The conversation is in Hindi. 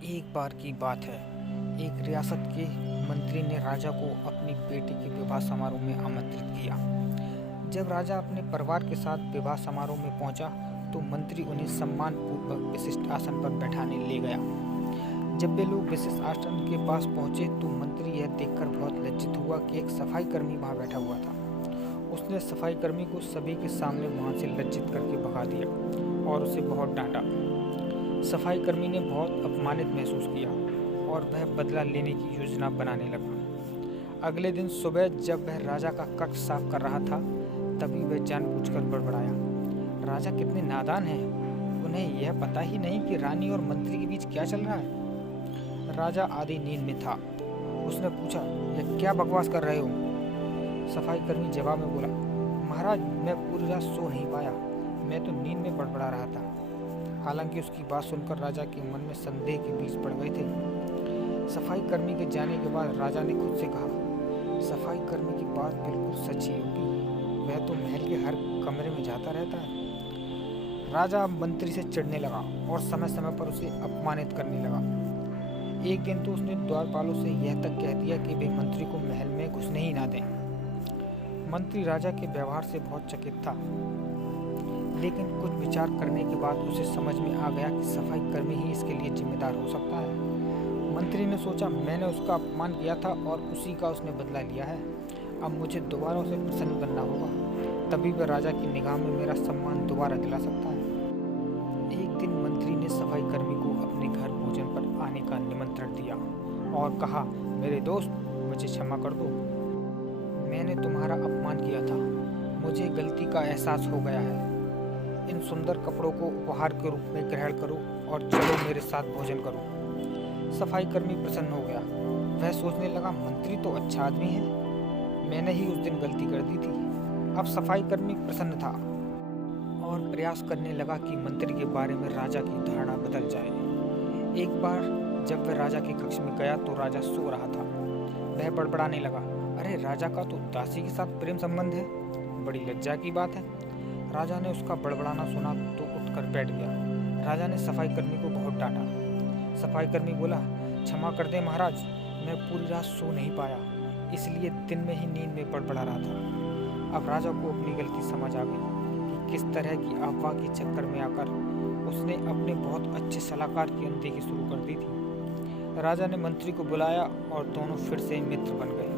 एक बार की बात है, एक रियासत के मंत्री ने राजा को अपनी बेटी के विवाह समारोह में आमंत्रित किया। जब राजा अपने परिवार के साथ विवाह समारोह में पहुंचा, तो मंत्री उन्हें सम्मानपूर्वक विशिष्ट आसन पर बैठाने ले गया। जब वे लोग विशिष्ट आसन के पास पहुंचे, तो मंत्री यह देखकर बहुत लज्जित हुआ कि एक सफाई कर्मी वहां बैठा हुआ था। उसने सफाई कर्मी को सभी के सामने वहां से लज्जित करके भगा दिया और उसे बहुत डांटा। सफाई कर्मी ने बहुत अपमानित महसूस किया और वह बदला लेने की योजना बनाने लगा। अगले दिन सुबह जब वह राजा का कक्ष साफ कर रहा था, तभी वह जानबूझकर बड़बड़ाया, राजा कितने नादान हैं, उन्हें यह पता ही नहीं कि रानी और मंत्री के बीच क्या चल रहा है। राजा आधी नींद में था। उसने पूछा, यह क्या बकवास कर रहे हो? सफाई कर्मी जवाब में बोला, महाराज, मैं पूरी रात सो नहीं पाया, मैं तो नींद में बड़बड़ा रहा था। हालांकि उसकी बात सुनकर राजा के मन में संदेह के बीज पड़ गए थे। सफाई कर्मी के जाने के बाद राजा ने खुद से कहा, सफाई कर्मी की बात बिल्कुल सच्ची होगी, वह तो महल के हर कमरे में जाता रहता है। राजा मंत्री से चिढ़ने लगा और समय समय पर उसे अपमानित करने लगा। एक दिन तो उसने द्वारपालों से यह तक कह दिया कि वे मंत्री को महल में घुसने ही ना दें। मंत्री राजा के व्यवहार से बहुत चकित था, लेकिन कुछ विचार करने के बाद उसे समझ में आ गया कि सफाई कर्मी ही इसके लिए जिम्मेदार हो सकता है। मंत्री ने सोचा, मैंने उसका अपमान किया था और उसी का उसने बदला लिया है। अब मुझे दोबारा उसे प्रसन्न करना होगा, तभी वह राजा की निगाह में मेरा सम्मान दोबारा दिला सकता है। एक दिन मंत्री ने सफाई कर्मी को अपने घर भोजन पर आने का निमंत्रण दिया और कहा, मेरे दोस्त, मुझे क्षमा कर दो, मैंने तुम्हारा अपमान किया था, मुझे गलती का एहसास हो गया है। इन सुंदर कपड़ों को उपहार के रूप में ग्रहण करो और चलो मेरे साथ भोजन करो। सफाई कर्मी प्रसन्न हो गया। वह सोचने लगा, मंत्री तो अच्छा आदमी है, मैंने ही उस दिन गलती कर दी थी। अब सफाई कर्मी प्रसन्न था और प्रयास करने लगा कि मंत्री के बारे में राजा की धारणा बदल जाए। एक बार जब वह राजा के कक्ष में गया तो राजा सो रहा था। वह बड़बड़ाने लगा, अरे राजा का तो दासी के साथ प्रेम संबंध है, बड़ी लज्जा की बात है। राजा ने उसका बड़बड़ाना सुना तो उठकर बैठ गया। राजा ने सफाई कर्मी को बहुत डांटा। सफाई कर्मी बोला, क्षमा कर दे महाराज, मैं पूरी रात सो नहीं पाया, इसलिए दिन में ही नींद में बड़बड़ा रहा था। अब राजा को अपनी गलती समझ आ गई कि किस तरह की अफवाह के चक्कर में आकर उसने अपने बहुत अच्छे सलाहकार की अनदेखी शुरू कर दी थी। राजा ने मंत्री को बुलाया और दोनों फिर से मित्र बन गए।